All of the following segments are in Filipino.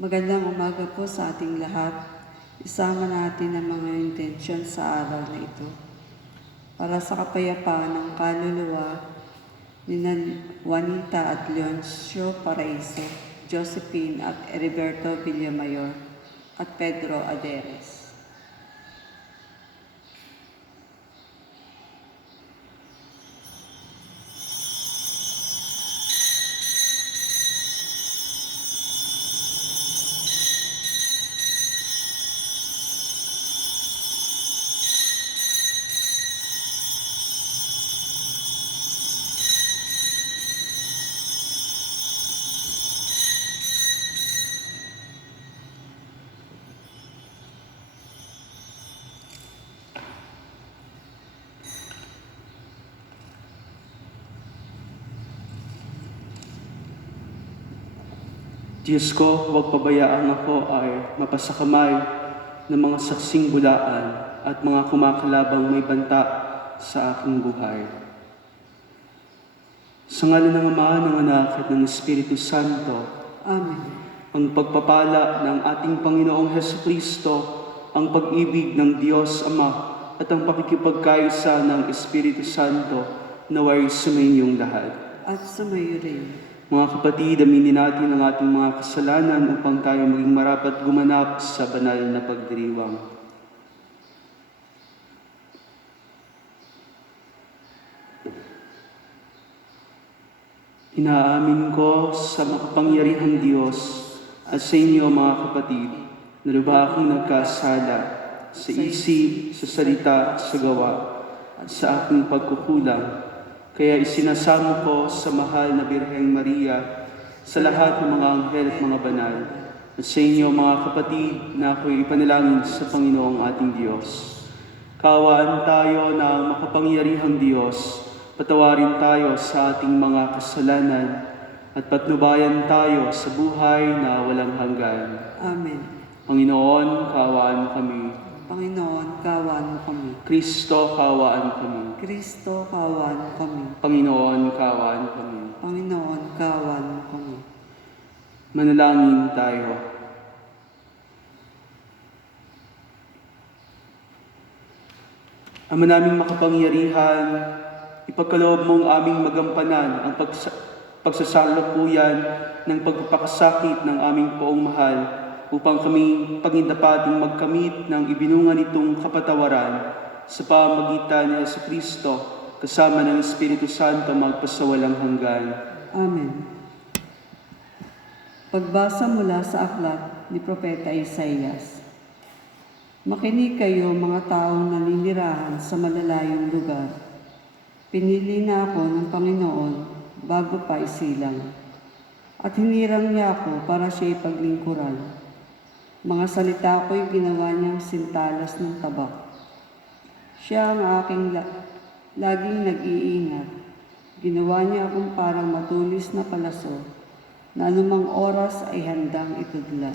Magandang umaga po sa ating lahat. Isama natin ang mga intensyon sa araw na ito para sa kapayapaan ng kaluluwa ni Juanita at Leoncio Paraiso, Josephine at Heriberto Villamayor at Pedro Aderes. Diyos ko, huwag pabayaan ako ay mapasakamay ng mga saksing bulaan at mga kumakalabang may banta sa aking buhay. Sa ngalan ng Ama, ng Anak at ng Espiritu Santo, Amen. ang pagpapala ng ating Panginoong Hesukristo, ang pag-ibig ng Diyos Ama at ang pakikipagkaisa ng Espiritu Santo naway sumainyong lahat. At sumayo rin. Mga kapatid, aminin natin ang ating mga kasalanan upang tayo maging marapat gumanap sa banal na pagdiriwang. Inaamin ko sa makapangyarihang Diyos at sa inyo mga kapatid na lubha akong nagkasala sa isip, sa salita, sa gawa at sa aking pagkukulang. Kaya isinasamo ko sa mahal na Birheng Maria, sa lahat ng mga anghel at mga banal, at sa inyo mga kapatid na ako'y ipanalangin sa Panginoong ating Diyos. Kaawaan tayo ng makapangyarihang Diyos, patawarin tayo sa ating mga kasalanan, at patnubayan tayo sa buhay na walang hanggan. Amen. Panginoon, kaawaan kami. Panginoon, kaawaan mo kami. Kristo, kaawaan kami. Kristo, kaawaan mo kami. Panginoon, kaawaan kami. Panginoon, kaawaan mo kami. Manalangin tayo. Ama naming makapangyarihan, ipagkaloob mong aming magampanan ang pagsasalukuyan ng pagpapakasakit ng aming poong mahal upang kami pagindapating magkamit ng ibinungan nitong kapatawaran sa pamamagitan ni Jesucristo kasama ng Espiritu Santo magpasawalang hanggan. Amen. Pagbasa mula sa aklat ni Propeta Isaías. Makinig kayo mga taong naninirahan sa malalayong lugar. Pinili na ako ng Panginoon bago pa isilang. At hinirang niya ako para siya ipaglingkuran. Mga salita ko'y ginawa niyang sintalas ng tabak. Siya ang aking laging nag-iingat. Ginawa niya akong parang matulis na palaso na anumang oras ay handang itudla.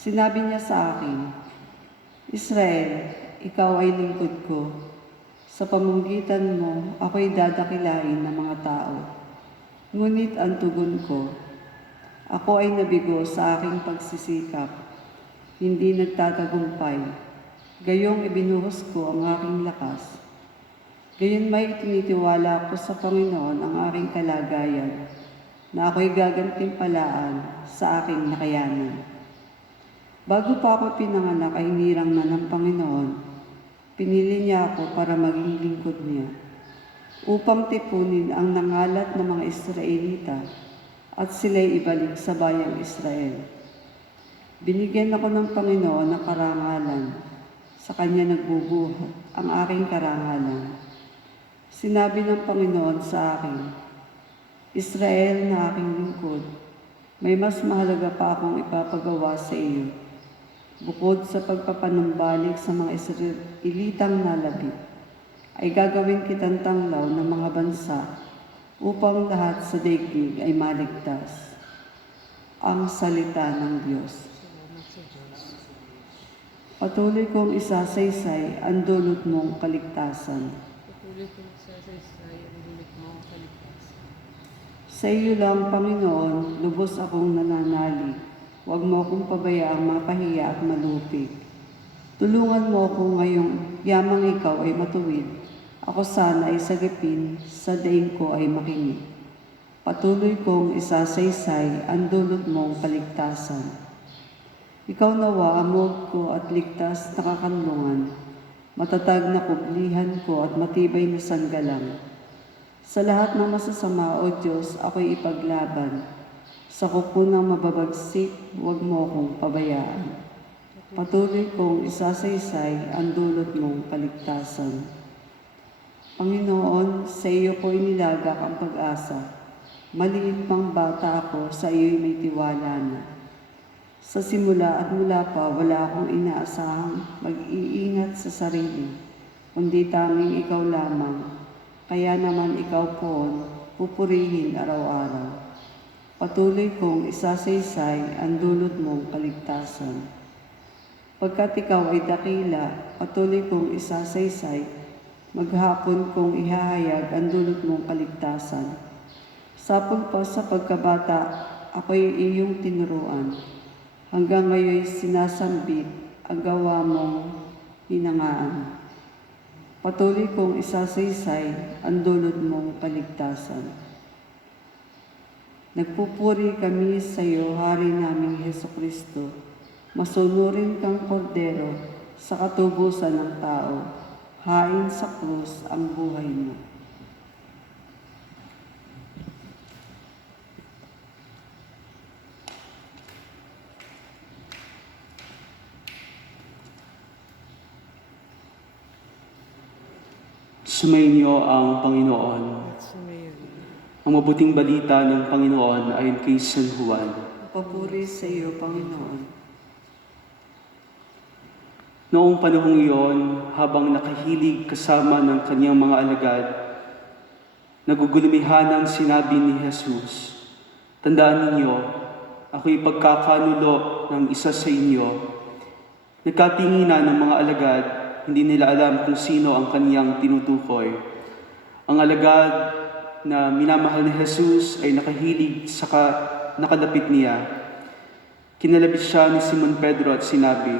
Sinabi niya sa akin, Israel, ikaw ay lingkod ko. Sa pamamagitan mo, ako'y dadakilain ng mga tao. Ngunit ang tugon ko, ako ay nabigo sa aking pagsisikap, hindi nagtatagumpay. Gayong ibinuhos ko ang aking lakas. Gayon may tinitiwala ko sa Panginoon ang aking kalagayan, na ako'y gagantimpalaan sa aking nakayanan. Bago pa ako pinanganak ay hinirang na ng Panginoon. Pinili niya ako para maging lingkod niya, upang tipunin ang nangalat ng mga Israelita at sila'y ibalik sa bayang Israel. Binigyan ako ng Panginoon ng karangalan, sa Kanya nagbubuhat ang aking karangalan. Sinabi ng Panginoon sa akin, Israel na aking lingkod, may mas mahalaga pa akong ipapagawa sa iyo. Bukod sa pagpapanumbalik sa mga Israelitang nalabit, ay gagawin kitang tanglaw ng mga bansa upang lahat sa daigdig ay maligtas. Ang salita ng Diyos. Patuloy kong isasaysay ang dulot mong kaligtasan. Patuloy kong isasaysay ang dulot mong kaligtasan. Sa iyo lang, Panginoon, lubos akong nananalig. Huwag mo akong pabayaang mapahiya at malupig. Tulungan mo ako ngayong yamang ikaw ay matuwid. Ako sana ay sagipin, sa daing ko ay makinig. Patuloy kong isasaysay ang dulot mong kaligtasan. Ikaw nawa amog ko at ligtas na kakanlungan, matatag na kublihan ko at matibay na sanggalang. Sa lahat ng masasama, O Diyos, ako'y ipaglaban. Sa kuko ng mababagsik, huwag mo akong pabayaan. Patuloy kong isasaysay ang dulot mong kaligtasan. Panginoon, sa iyo ko inilagak ang pag-asa. Maliit pang bata ako, sa iyo'y may tiwala na. Sa simula at mula pa, wala akong inaasahang mag-iingat sa sarili, kundi tanging ikaw lamang. Kaya naman ikaw po, pupurihin araw-araw. Patuloy kong isasaysay ang dulot mong kaligtasan. Pagkat ikaw ay dakila, patuloy kong isasaysay, maghapon kong ihahayag ang dulot mong kaligtasan. Sapol pa sa pagkabata, ako'y iyong tinuruan. Hanggang ngayon'y sinasambit ang gawa mong hinangaan. Patuloy kong isasaysay ang dulot mong kaligtasan. Nagpupuri kami sa iyo, Hari naming Hesukristo. Masunurin kang kordero sa katubusan ng tao. Hain sa krus ang buhay mo. Sumainyo ang Panginoon. Ang mabuting balita ng Panginoon ayon kay San Juan. Papuri sa iyo, Panginoon. Noong panahong iyon, habang nakahilig kasama ng kanyang mga alagad, nagugulumihan ang sinabi ni Jesus, "Tandaan ninyo, ako'y pagkakanulo ng isa sa inyo." Nagkatinginan ng mga alagad, hindi nila alam kung sino ang kaniyang tinutukoy. Ang alagad na minamahal ni Jesus ay nakahilig sa nakalapit niya. Kinalapit siya ni Simon Pedro at sinabi,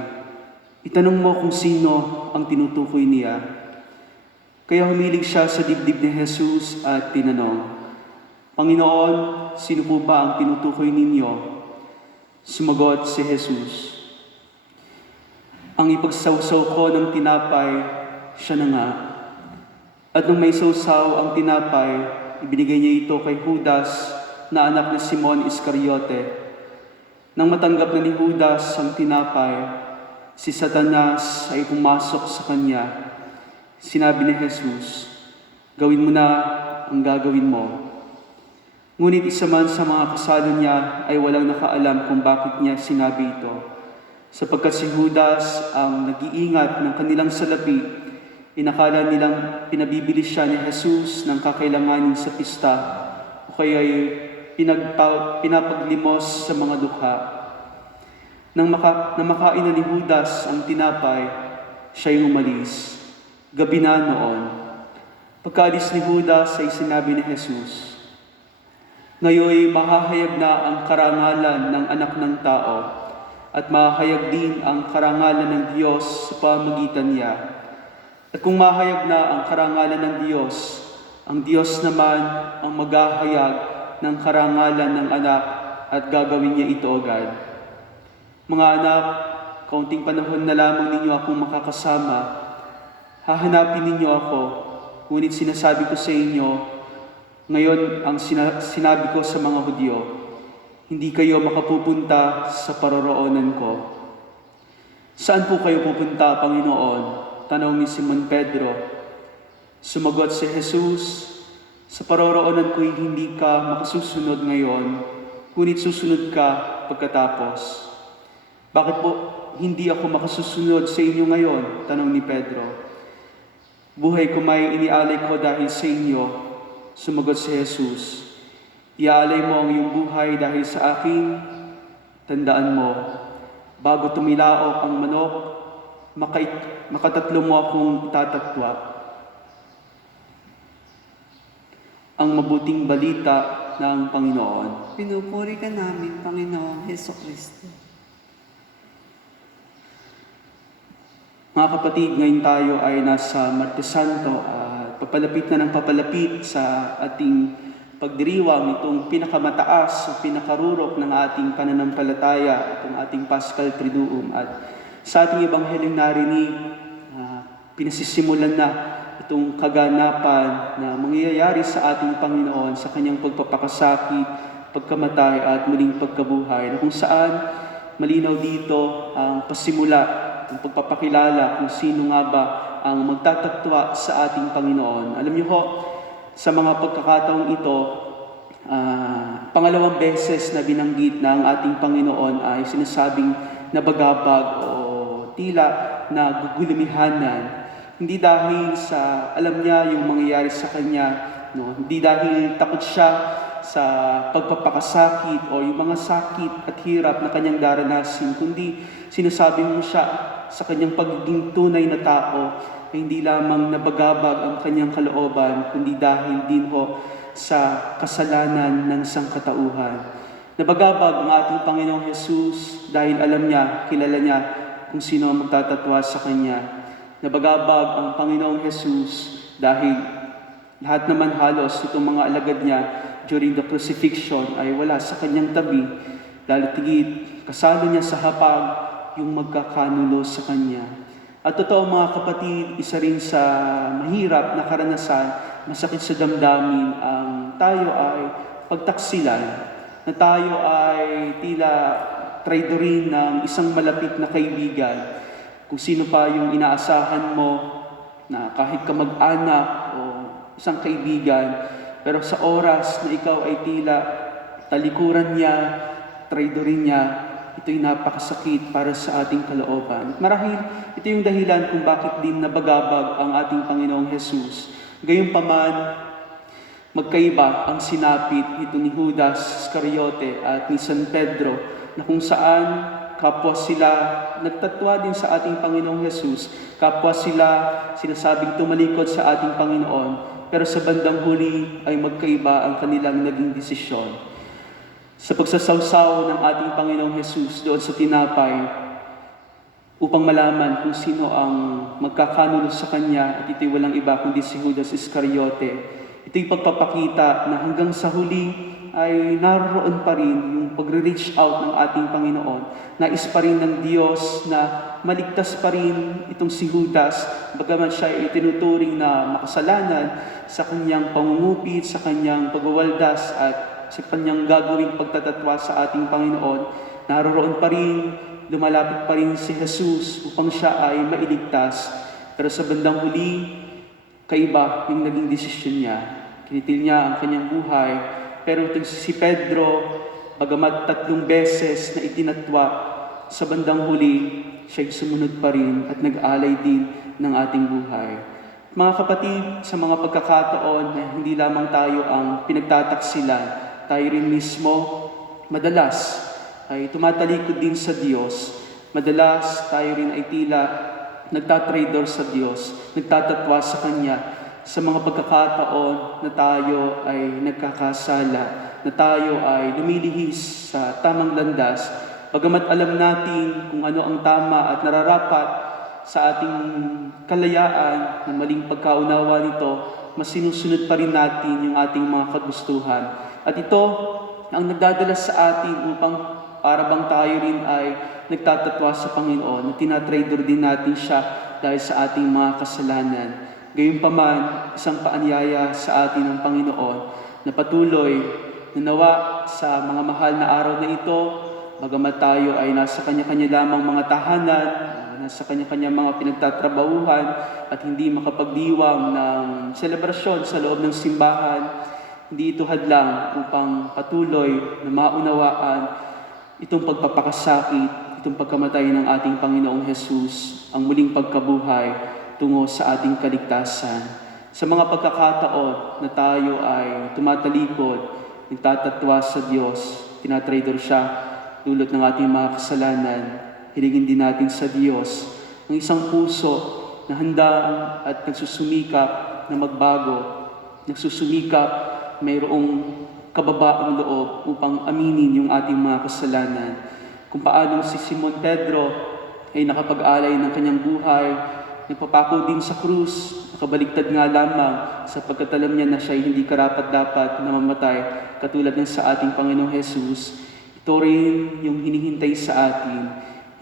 "Itanong mo kung sino ang tinutukoy niya." Kaya humilig siya sa dibdib ni Jesus at tinanong, "Panginoon, sino po ba ang tinutukoy ninyo?" Sumagot si Jesus, "Ang ipagsawsaw ko ng tinapay, siya na nga." At nung may sawsaw ang tinapay, ibinigay niya ito kay Judas na anak ni Simon Iscariote. Nang matanggap na ni Judas ang tinapay, si Satanas ay pumasok sa kanya. Sinabi ni Jesus, "Gawin mo na ang gagawin mo." Ngunit isa man sa mga kasalo niya ay walang nakaalam kung bakit niya sinabi ito. Sapagkat si Judas ang nag-iingat ng kanilang salapi, inakala nilang pinabibili siya ni Jesus ng kakailanganin sa pista o kaya'y pinapaglimos sa mga dukha. Nang makain na ni Judas ang tinapay, siya'y umalis. Gabi na noon. Pagkaalis ni Judas ay sinabi ni Jesus, "Ngayoy mahahayag na ang karangalan ng anak ng tao, at mahayag din ang karangalan ng Diyos sa pamagitan niya. At kung mahayag na ang karangalan ng Diyos, ang Diyos naman ang maghahayag ng karangalan ng anak at gagawin niya ito agad. Mga anak, kaunting panahon na lamang ninyo akong makakasama. Hahanapin ninyo ako, ngunit sinasabi ko sa inyo, ngayon ang sinabi ko sa mga Hudyo, hindi kayo makapupunta sa paroroonan ko." "Saan po kayo pupunta, Panginoon?" tanong ni Simon Pedro. Sumagot si Jesus, "Sa paroroonan ko'y hindi ka makasusunod ngayon, ngunit susunod ka pagkatapos." "Bakit po hindi ako makasusunod sa inyo ngayon?" tanong ni Pedro. "Buhay ko may inialay ko dahil sa inyo." Sumagot si Jesus, "Iaalay mo ang iyong buhay dahil sa akin. Tandaan mo, bago tumilaok ang manok, makatatlo mo akong itatatwa." Ang mabuting balita ng Panginoon. Pinupuri ka namin, Panginoong Heso Kristo. Mga kapatid, ngayon tayo ay nasa Martes Santo at papalapit na ng papalapit sa ating pagdiriwang nitong pinakamataas o pinakarurok ng ating pananampalataya, itong ating Paschal Triduum. At sa ating Ebanghelyo narinig, pinasisimulan na itong kaganapan na mangyayari sa ating Panginoon sa kanyang pagpapakasakit, pagkamatay at muling pagkabuhay, na kung saan malinaw dito ang pasimula, ang pagpapakilala kung sino nga ba ang magtatatwa sa ating Panginoon. Alam niyo ho, sa mga pagkakataong ito, pangalawang beses na binanggit na ang ating Panginoon ay sinasabing nabagabag o tila na gugulumihanan. Hindi dahil sa alam niya yung mangyayari sa kanya, no? Hindi dahil takot siya sa pagpapakasakit o yung mga sakit at hirap na kanyang daranasin, kundi sinasabi mo siya sa kanyang pagiging tunay na tao ay hindi lamang nabagabag ang kanyang kalooban, kundi dahil din ho sa kasalanan ng sangkatauhan. Nabagabag ang ating Panginoong Jesus dahil alam niya, kilala niya kung sino ang magtatatwa sa kanya. Nabagabag ang Panginoong Jesus dahil lahat naman halos itong mga alagad niya during the crucifixion ay wala sa kanyang tabi, lalo tigit kasalo niya sa hapag yung magkakanulo sa kanya. At totoo mga kapatid, isa rin sa mahirap na karanasan, masakit sa damdamin, ang tayo ay pagtaksilan, na tayo ay tila traidorin ng isang malapit na kaibigan. Kung sino pa yung inaasahan mo na kahit kamag-anak o isang kaibigan, pero sa oras na ikaw ay tila talikuran niya, traidorin niya, ito'y napakasakit para sa ating kalooban. Marahil ito yung dahilan kung bakit din nabagabag ang ating Panginoong Jesus. Gayunpaman, magkaiba ang sinapit nito ni Judas Iscariote at ni San Pedro, na kung saan kapwa sila nagtatwa din sa ating Panginoong Jesus, kapwa sila sinasabing tumalikod sa ating Panginoon, pero sa bandang huli ay magkaiba ang kanilang naging desisyon. Sa pagsasawsaw ng ating Panginoong Jesus doon sa tinapay, upang malaman kung sino ang magkakanulo sa Kanya, at ito'y walang iba kundi si Judas Iscariote. Ito'y pagpapakita na hanggang sa huli ay naroon pa rin yung pagre-reach out ng ating Panginoon. Nais pa rin ng Diyos na maligtas pa rin itong si Judas, bagaman siya ay tinuturing na makasalanan sa kanyang pangungupit, sa kanyang pagwawaldas at sa kanyang gagawing pagtatatwa sa ating Panginoon. Naroon pa rin, lumalapit pa rin si Jesus upang siya ay mailigtas. Pero sa bandang huli, kaiba yung naging desisyon niya. Kinitil niya ang kanyang buhay. Pero itong si Pedro, bagamat 3 beses na itinatwa, sa bandang huli, siya'y sumunod pa rin at nag-alay din ng ating buhay. Mga kapatid, sa mga pagkakataon na hindi lamang tayo ang pinagtataksilan, tayo rin mismo madalas ay tumatalikod din sa Diyos. Madalas tayo rin ay tila nagtatraidor sa Diyos, nagtatatwa sa Kanya sa mga pagkakataon na tayo ay nagkakasala, na tayo ay lumilihis sa tamang landas, bagamat alam natin kung ano ang tama at nararapat sa ating kalayaan na maling pagkaunawa nito, mas sinusunod pa rin natin yung ating mga kagustuhan. At ito ang nagdadala sa atin upang para bang tayo rin ay nagtatatwa sa Panginoon, na tinatraidor din natin siya dahil sa ating mga kasalanan. Gayunpaman, isang paanyaya sa atin ng Panginoon na patuloy na nawa sa mga mahal na araw na ito, bagamat tayo ay nasa kanya-kanya lamang mga tahanan, nasa kanya-kanya mga pinagtatrabahuhan at hindi makapagdiwang ng selebrasyon sa loob ng simbahan, hindi ito hadlang upang patuloy na maunawaan itong pagpapakasakit, itong pagkamatay ng ating Panginoong Jesus, ang muling pagkabuhay tungo sa ating kaligtasan. Sa mga pagkakataon na tayo ay tumatalikod, nagtatatwa sa Diyos, tinatraidor siya, dulot ng ating mga kasalanan, hilingin din natin sa Diyos ang isang puso na handa at nagsusumikap na magbago, nagsusumikap mayroong kababaang loob upang aminin yung ating mga kasalanan. Kung paano si Simon Pedro ay nakapag-alay ng kanyang buhay, nagpapako din sa krus, nakabaliktad nga lamang sapagkat alam niya na siya ay hindi karapat-dapat na mamatay katulad ng sa ating Panginoong Jesus. Ito rin yung hinihintay sa atin.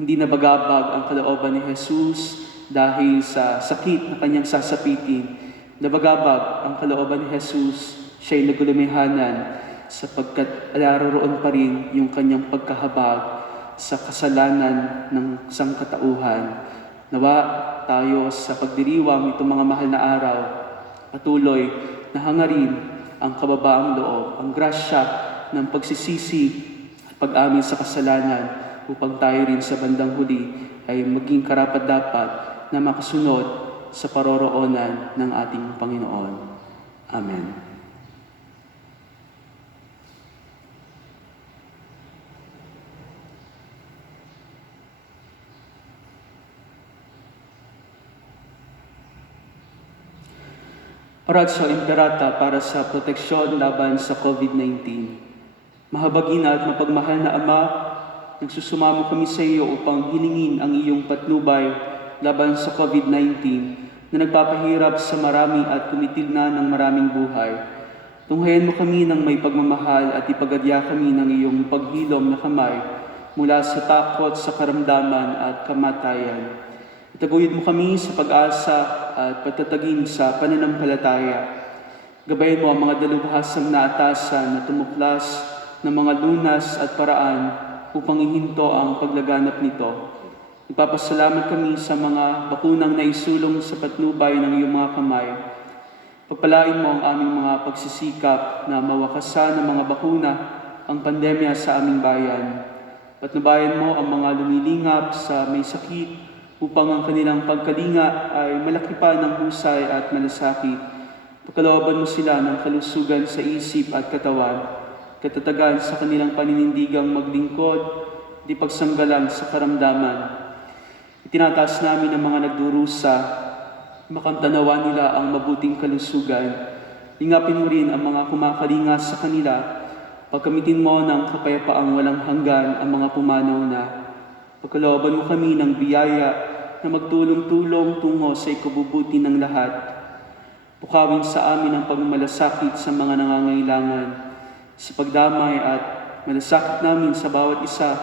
Hindi na bagabag ang kalooban ni Jesus dahil sa sakit na kanyang sasapitin. Nabagabag ang kalooban ni Jesus, siya'y nagulumihanan sapagkat naroroon pa rin yung kanyang pagkahabag sa kasalanan ng sangkatauhan. Nawa tayo sa pagdiriwang itong mga mahal na araw, patuloy na hangarin ang kababaang loob, ang grasya ng pagsisisi at pag-amin sa kasalanan upang tayo rin sa bandang huli ay maging karapat-dapat na makasunod sa paroroonan ng ating Panginoon. Amen. Oratio Imperata para sa proteksyon laban sa COVID-19. Mahabagina at mapagmahal na Ama, nagsusumamo kami sa iyo upang hilingin ang iyong patnubay laban sa COVID-19 na nagpapahirap sa marami at kumitil na ng maraming buhay. Tunghayan mo kami ng may pagmamahal at ipagadya kami ng iyong paghilom na kamay mula sa takot, sa karamdaman at kamatayan. Itaguyod mo kami sa pag-asa at patatagin sa pananampalataya. Gabayan mo ang mga dalubhasang naatasan na tumuklas ng mga lunas at paraan upang ihinto ang paglaganap nito. Ipapasalamat kami sa mga bakunang naisulong sa patnubay ng iyong mga kamay. Pagpalain mo ang aming mga pagsisikap na mawakasan ng mga bakuna ang pandemya sa aming bayan. Patnubayan mo ang mga lumilingap sa may sakit upang ang kanilang pagkalinga ay malaki pa ng husay at malasakit. Pagkalooban mo sila ng kalusugan sa isip at katawan, katatagan sa kanilang paninindigang maglingkod, di pagsanggalang sa karamdaman. Itinataas namin ang mga nagdurusa, makamtanawa nila ang mabuting kalusugan. Ingapin mo rin ang mga kumakalinga sa kanila, pagkamitin mo ng kapayapaang walang hanggan ang mga pumanaw na. Pagkalooban mo kami ng biyaya na magtulong-tulong tungo sa ikabubuti ng lahat. Pukawin sa amin ang pagmamalasakit sa mga nangangailangan. Sa pagdamay at malasakit namin sa bawat isa,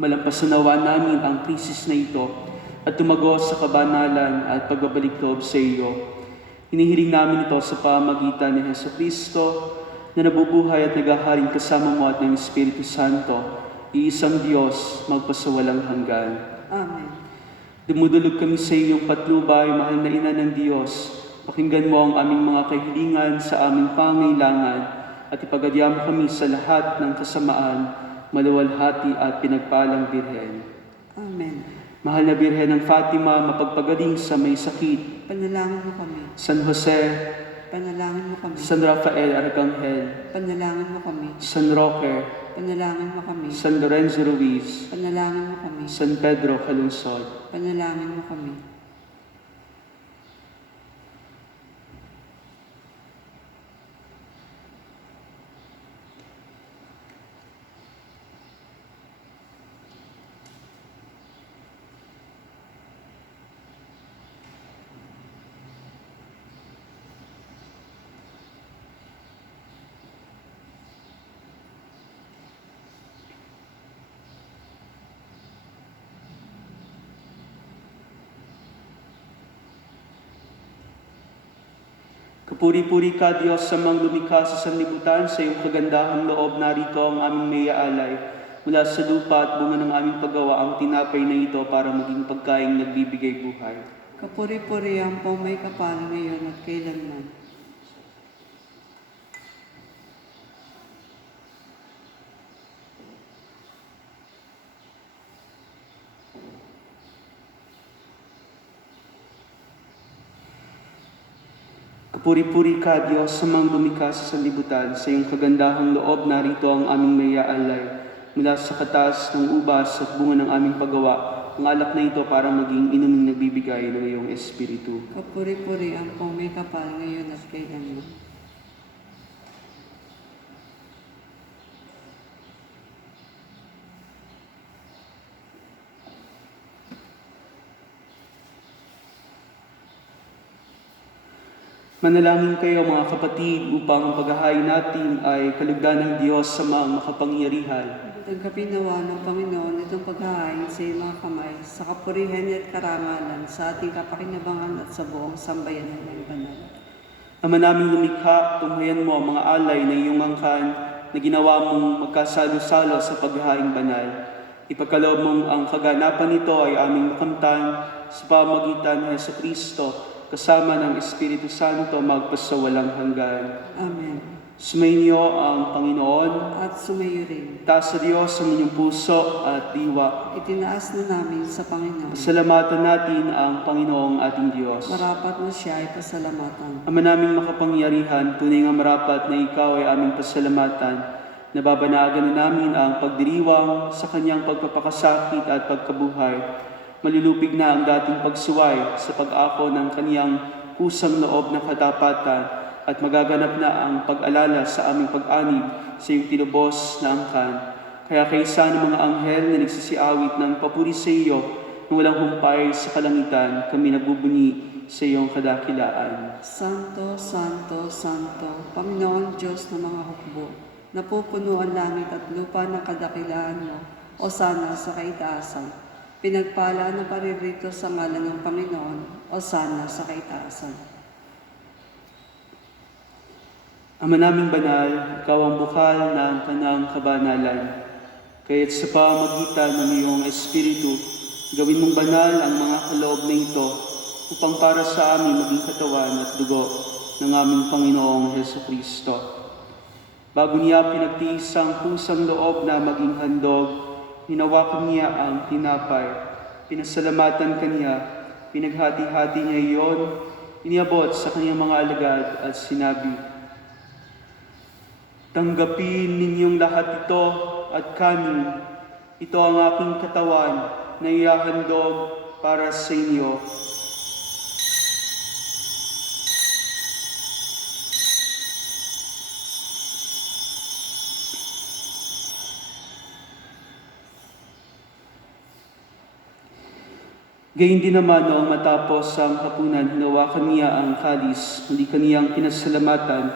malampasanawa namin ang krisis na ito at tumagos sa kabanalan at pagbabalik loob sa iyo. Hinihiling namin ito sa pamagitan ni Jesucristo na nabubuhay at naghaharing kasama mo at ng Espiritu Santo, iisang Diyos, magpasawalang hanggan. Amen. Dumudulog kami sa iyong patnubay, mahal na Ina ng Diyos. Pakinggan mo ang aming mga kahilingan sa aming pangailangan at ipagadya mo kami sa lahat ng kasamaan, maluwalhati at pinagpalang Birhen. Amen. Mahal na Birhen ng Fatima, mapagpagaling sa may sakit. Panalangin mo kami. San Jose, Panalangin mo kami. San Rafael Arcangel, Panalangin mo kami. San Roque, Panalangin mo kami. San Lorenzo Ruiz, Panalangin mo kami. San Pedro Calungsod. Panalangin mo kami. Kapuri-puri ka, Diyos, sa mga lumikha sa sanlibutan, sa iyong kagandahang loob, narito ang aming may aalay. Mula sa lupa at bunga ng aming paggawa, ang tinapay na ito para maging pagkaing nagbibigay buhay. Kapuri-puri ang po may kapal ngayon at kailanman. Kapuri-puri ka, Diyos, sa mga lumikha sa sanlibutan, sa iyong kagandahang loob, narito ang aming may aalay. Mula sa katas ng ubas at bunga ng aming paggawa, ang alak na ito para maging inuming nagbibigay ng iyong Espiritu. Kapuri-puri ang po may kapal ngayon at kailanman. Manalangin kayo mga kapatid upang ang paghahain natin ay kalugdan ng Diyos sa mga makapangyarihan. Tanggapin nawa ng Panginoon itong paghahain sa iyong mga kamay, sa kapurihan at karangalan, sa ating kapakinabangan at sa buong sambayanan ng banal. Ama naming lumikha, tunghayan mo ang mga alay na iyong angkan na ginawa mong magkasalo-salo sa paghahaing banal. Ipagkaloob mong ang kaganapan nito ay aming makamtan sa pamagitan ng Jesucristo, kasama ng Espiritu Santo magpasawalang hanggan. Amen. Sumainyo ang Panginoon. At sumayo rin. Taas sa Diyos ang inyong puso at diwa. Itinaas na namin sa Panginoon. Pasalamatan natin ang Panginoong ating Diyos. Marapat na siya ay pasalamatan. Ama naming makapangyarihan, tunay nga marapat na ikaw ay aming pasalamatan. Nababanagan na namin ang pagdiriwang sa kanyang pagpapakasakit at pagkabuhay. Malulupig na ang dating pagsuway sa pag-ako ng kaniyang kusang loob ng katapatan at magaganap na ang pag-alala sa aming pag-anib sa iyong tinubos na angkan. Kaya kaysa ng mga anghel na nagsisiawit ng papuri sa iyo na walang humpay sa kalangitan, kami nagbubunyi sa iyong kadakilaan. Santo, Santo, Santo, Panginoon Diyos ng mga hukbo, napupuno ang langit at lupa ng kadakilaan mo, o sana sa kaitaasan. Pinagpala na paririto sa ngalan ng Panginoon, o sana sa kaitaasan. Ama naming banal, ikaw ang bukal ng kanang kabanalan. Kaya't sa pamagitan ng iyong Espiritu, gawin mong banal ang mga kaloob na ito upang para sa amin maging katawan at dugo ng aming Panginoong Jesucristo. Bago niya pinagtiis ang kusang loob na maging handog, hinawakan niya ang tinapay, pinasalamatan kaniya, pinaghati-hati niya iyon, iniabot sa kanyang mga alagad at sinabi, "Tanggapin ninyong lahat ito at kanin. Ito ang aking katawan na ihahandog para sa inyo." Gayun din naman noong matapos ang hapunan, hinawakan niya ang kalis, muli kaniyang pinasalamatan,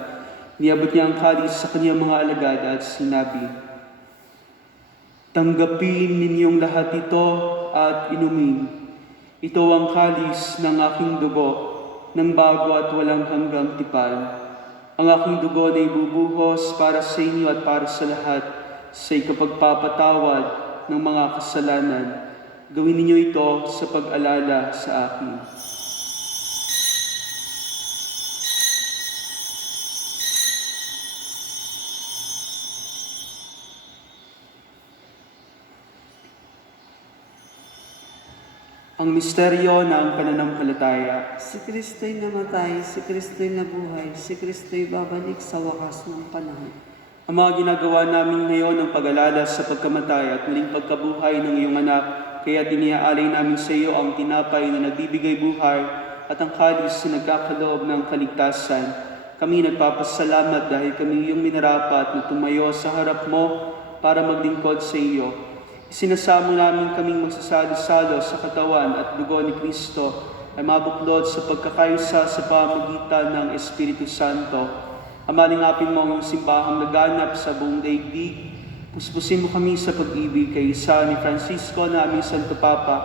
niabot niya ang kalis sa kaniyang mga alagad at sinabi, "Tanggapin ninyong lahat ito at inumin. Ito ang kalis ng aking dugo, ng bago at walang hanggang tipan. Ang aking dugo na ibubuhos para sa inyo at para sa lahat sa ikapagpapatawad ng mga kasalanan. Gawin ninyo ito sa pag-alala sa akin." Ang misteryo ng pananampalataya. Si Kristo'y namatay, si Kristo'y nabuhay, si Kristo'y babalik sa wakas ng panahon. Ang mga ginagawa namin ngayon ang pag-alala sa pagkamatay at muling pagkabuhay ng iyong anak, kaya iniaalay namin sa iyo ang tinapay na nagbibigay buhay at ang kalis na nagkakaloob ng kaligtasan. Kami nagpapasalamat dahil kami iyong minarapat na tumayo sa harap mo para maglingkod sa iyo. Isinasamo namin kaming magsasalo-salo sa katawan at dugo ni Kristo ay mabuklod sa pagkakaisa sa pamagitan ng Espiritu Santo. Amalingapin mo ang iyong simbahang laganap sa buong daigdig. Puspusin mo kami sa pag-ibig kay isa ni Francisco na aming Santo Papa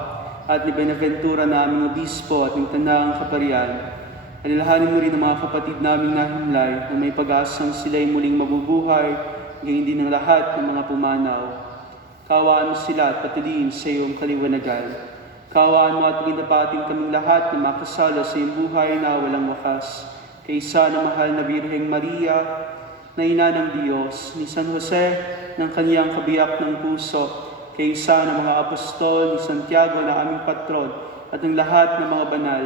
at ni Benaventura na aming Obispo at ng Tanang Kaparian. Alalahanin mo rin ang mga kapatid naming nahimlay na may pag-asang sila'y muling mabubuhay, gayon din ang lahat ng mga pumanaw. Kaawaan mo sila at patiliin sa iyong kaliwanagan. Kaawaan mo at pagdapatin kaming lahat na makasalo sa iyong buhay na walang wakas. Kaysa na mahal na Birheng Maria, na ina ng Diyos, ni San Jose ng kaniyang kabiyak ng puso, kaysa ng mga apostol, ni Santiago na aming patron, at ng lahat ng mga banal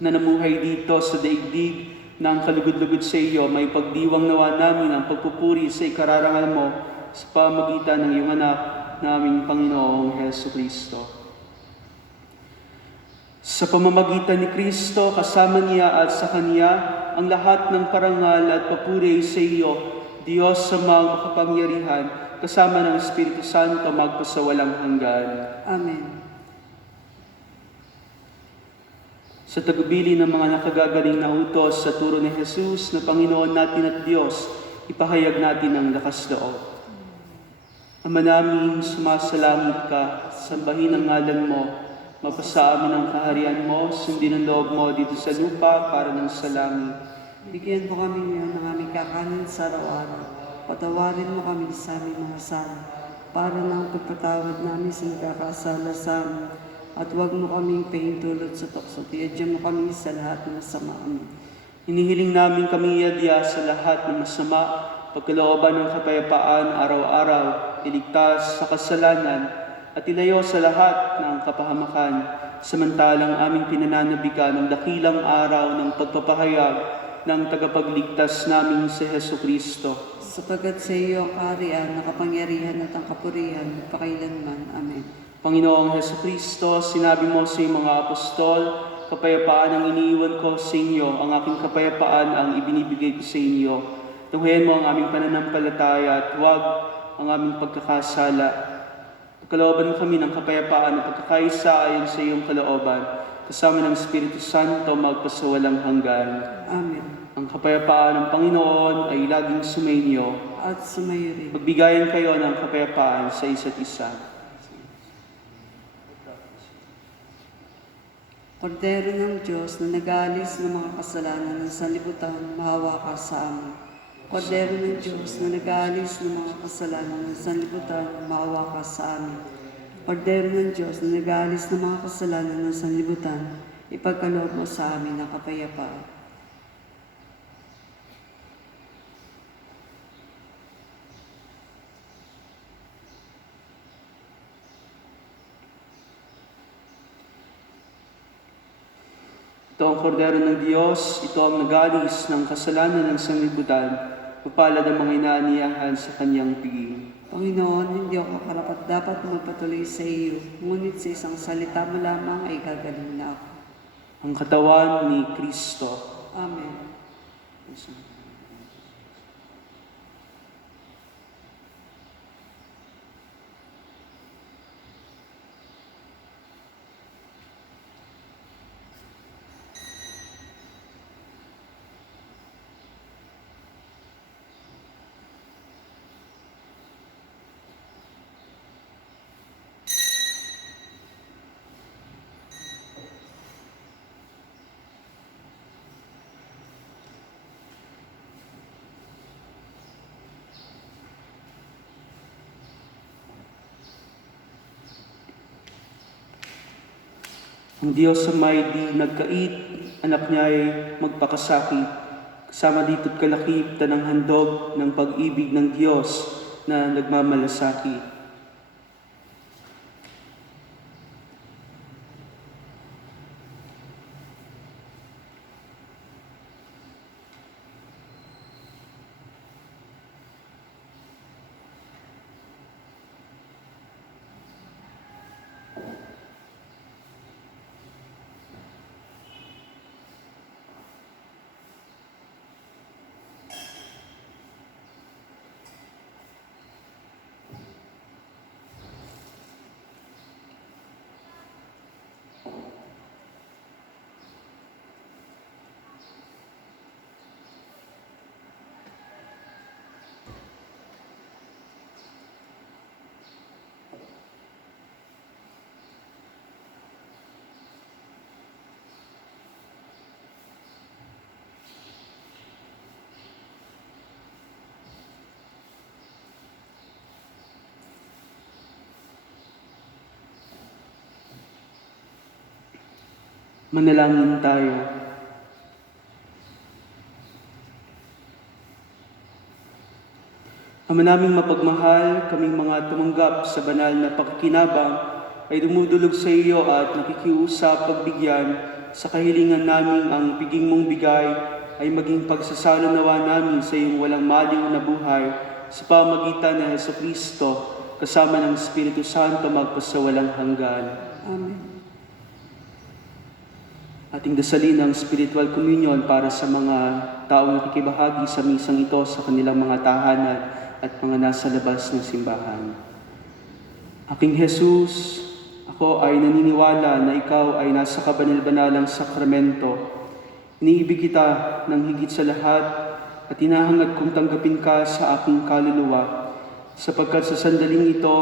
na namuhay dito sa daigdig ng kalugod-lugod sa iyo, may pagdiwang nawa namin ang pagpupuri sa ikararangal mo sa pamagitan ng iyong anak naming Panginoong Jesucristo. Sa pamamagitan ni Kristo, kasama niya at sa Kanya, ang lahat ng parangal at papuri sa iyo, Diyos sa mga makapangyarihan, kasama ng Espiritu Santo magpasawalang hanggan. Amen. Sa tagubili ng mga nakagagaling na utos sa turo ni Jesus na Panginoon natin at Diyos, ipahayag natin ang lakas loob. Ama namin, sumasalangit ka, sambahin ang ngalan mo, mapasa amin ang kaharian mo, sundin ang loob mo dito sa lupa para ng sa langit. Bigyan mo kami ngayon ng aming kakanin sa araw-araw. Patawarin mo kami sa aming mga sala, para ng pagpatawad namin sa nagkakasala sa amin. At huwag mo kaming pahintulot sa tukso, tiyadyan mo kami sa lahat ng masama. Amen. Hinihiling namin kami iadya sa lahat ng masama, pagkalooban ng kapayapaan araw-araw, iligtas sa kasalanan, at ilayo sa lahat ng kapahamakan, samantalang aming pinananabikan ng dakilang araw ng pagpapahayag ng tagapagligtas namin si Heso Kristo. Sapagkat sa iyo ang kaharian, nakapangyarihan at ang kapurihan, magpakailanman. Amen. Panginoong Heso Kristo, sinabi mo sa iyong mga apostol, kapayapaan ang iniiwan ko sa inyo, ang aking kapayapaan ang ibinibigay ko sa inyo. Tunghayan mo ang aming pananampalataya at huwag ang aming pagkakasala. Pagkalooban mo kami ng kapayapaan at pagkakaisa ayon sa iyong kalooban, kasama ng Espiritu Santo magpasawalang hanggan. Amen. Ang kapayapaan ng Panginoon ay laging sumainyo. At sumayo rin. Magbigayan kayo ng kapayapaan sa isa't isa. Kordero ng Diyos na nag-aalis ng mga kasalanan ng sanlibutan, mahawa ka sa amin. Kordero ng Diyos na nag-aalis ng mga kasalanan ng sanlibutan, mahawa ka sa amin. Kordero ng Diyos na nag-aalis ng mga kasalanan ng sanlibutan, ipagkaloob mo sa amin ang kapayapaan. Ito ang kordero ng Diyos, ito ang nag-aalis ng kasalanan ng sanlibutan, mapalad ang mga inaaniyahan sa kanyang piging. Panginoon, hindi ako karapat-dapat magpatuloy sa iyo, ngunit sa isang salita mo lamang ay gagaling na ako. Ang katawan ni Kristo. Amen. Ang Diyos sa may di nagkait, anak niya ay magpakasakit. Kasama dito't kalakip, tanang handog ng pag-ibig ng Diyos na nagmamalasakit. Manalangin tayo. Ama naming mapagmahal, kaming mga tumanggap sa banal na pakikinabang ay dumudulog sa iyo at nakikiusap pagbigyan sa kahilingan naming ang piging mong bigay ay maging pagsasalo-nawa namin sa iyong walang maliw na buhay sa pamagitan ng Heso Kristo kasama ng Espiritu Santo magpasawalang hanggan. Amen. Ating dasalin ang spiritual communion para sa mga taong nakikibahagi sa misang ito sa kanilang mga tahanan at mga nasa labas ng simbahan. Aking Jesus, ako Ako ay naniniwala na ikaw ay nasa kabanal-banalang sakramento. Iniibig kita ng higit sa lahat at hinahangad kong tanggapin ka sa aking kaluluwa, sapagkat sa sandaling ito,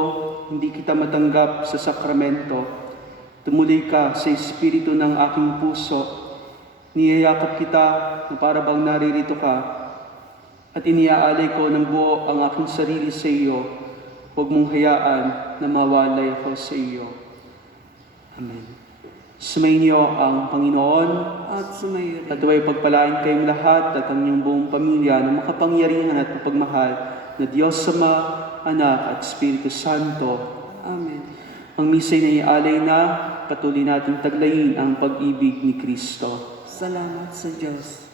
hindi kita matanggap sa sakramento. Tumuloy ka sa espiritu ng aking puso. Niyayakap kita na para bang naririto ka at iniaalay ko ng buo ang aking sarili sa iyo. Huwag mong hayaan na mawalay ako sa iyo. Amen. Sumainyo ang Panginoon At sumayo rin. at huwag pagpalain kayong lahat at ang inyong buong pamilya ng makapangyarihan at mapagmahal na Diyos Ama, Anak at Espiritu Santo. Amen. Ang misa'y naialay na, patuloy nating taglayin ang pag-ibig ni Kristo. Salamat sa Diyos.